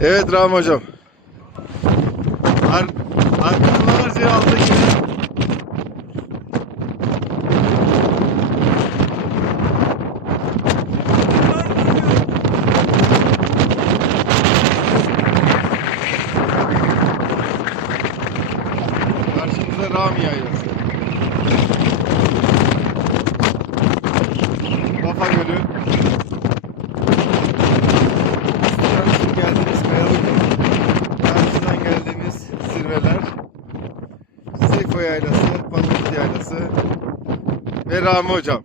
Evet Rami hocam. Arkalar şey aldı gibi. Karşımızda Rami yaylası. Kafa Gölü. Karşıdan geldiğimiz kayalık. Karşıdan geldiğimiz zirveler. Seyfo yaylası, Palamut yaylası ve Rami hocam.